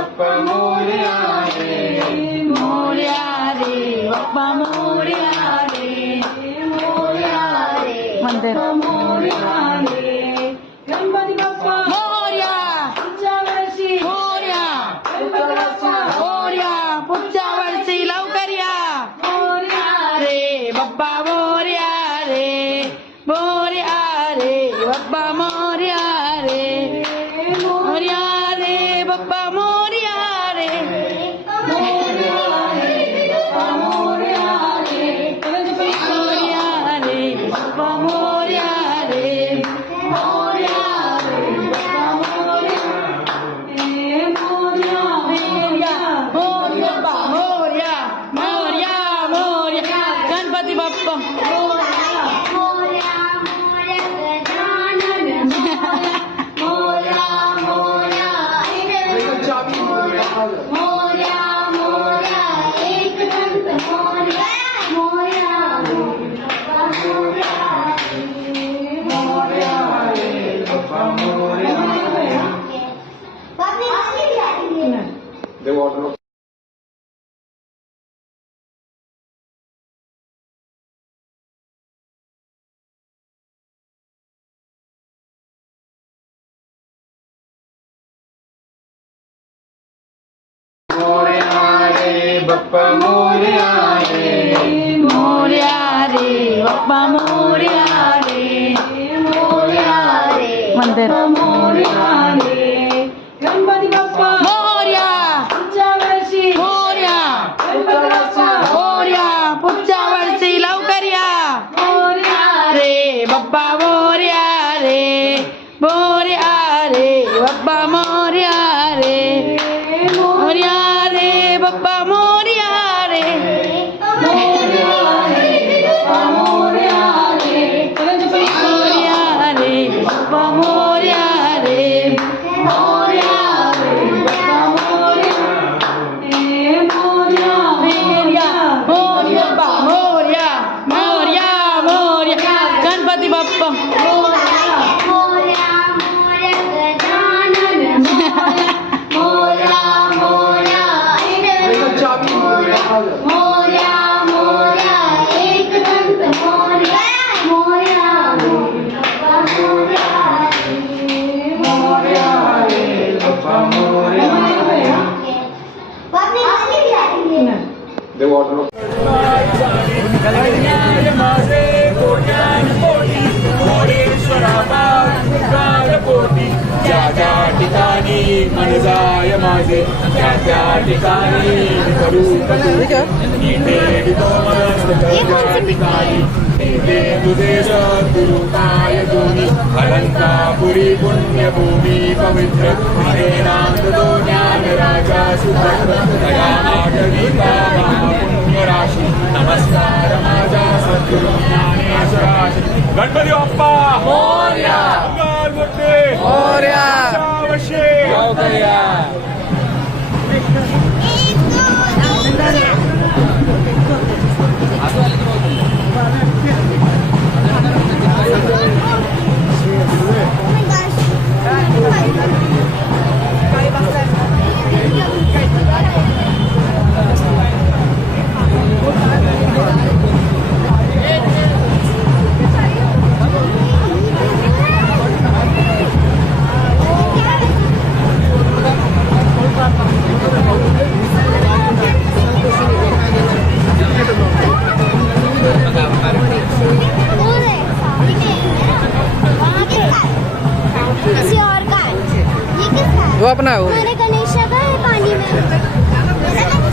बाप्पा मोरया रे, मोरया रे बाप्पा मोरया रे, मोरया रे मंदिर मोरया रे, गणपती बाप्पा मोरया, पुढच्या वर्षी मोरया, गणपती बाप्पा मोरया, पुढच्या वर्षी लवकर या, मोरया रे बाप्पा मोरया रे, मोरया रे बाप्पा मोरया रे, मोरया रे बाप्पा मोरया रे, मोरया रे बाप्पा मोरया रे, मोरया रे बाप्पा मोरया रे, मोरया रे बाप्पा मोरया रे, मोरया मोरया मोरया मोरया मोरया मोरया गणपती बाप्पा मोरया, मोरया मोरया गजानन मोरया, मोरया मोरया मोरया एकदंत मोरया, मोरया मोरया रे बाप्पा मोरया दे वॉटर मोरया रे बाप्पा मोरया रे, मोरया रे बाप्पा मोरया रे, मोरया रे मंदिर मोरया रे, गणपती बाप्पा मोरया, पुढच्या वर्षी मोरया, गणपती बाप्पा मोरया, पुढच्या वर्षी लवकर या, मोरया रे बाप्पा मोरया रे, मोरया रे बाप्पा मोरया रे, मोरया रे बाप्पा मोरया रे, मोरया रे बाप्पा मोरया रे, मोरया रे बाप्पा मोरया रे, मोरया रे बाप्पा मोरया रे, मोरया मोरया मोरया बाप्पा मोरया, मोरया मोरया गणपती बाप्पा मोरया, मोरया मोरया गजानन मोरया, मोरया मोरया मोरया एकदंत मोरया, मोरया मोरया रे बाप्पा मोरया दे वॉटर माझे कोट्यान कोटी मोरेश्वरा पोटी, ज्या ज्या ठिकाणी मन जाय माझे, त्या त्या ठिकाणी करू ठिकाणी ते तुझे सद्गुरु काय दोन्ही, अलंकापुरी पुण्यभूमी पवित्र, हरे नाम तो ज्ञान राजा सुभद्र, दया आठविता महापुण्य राशी, नमस्कार माझा सद्गुरु ज्ञानेश्वराशी, गणपती बाप्पा मोरया, मंगल मूर्ती मोरया, वर्षे लवकया वो अपना है वो हमारे गणेश का है पानी में।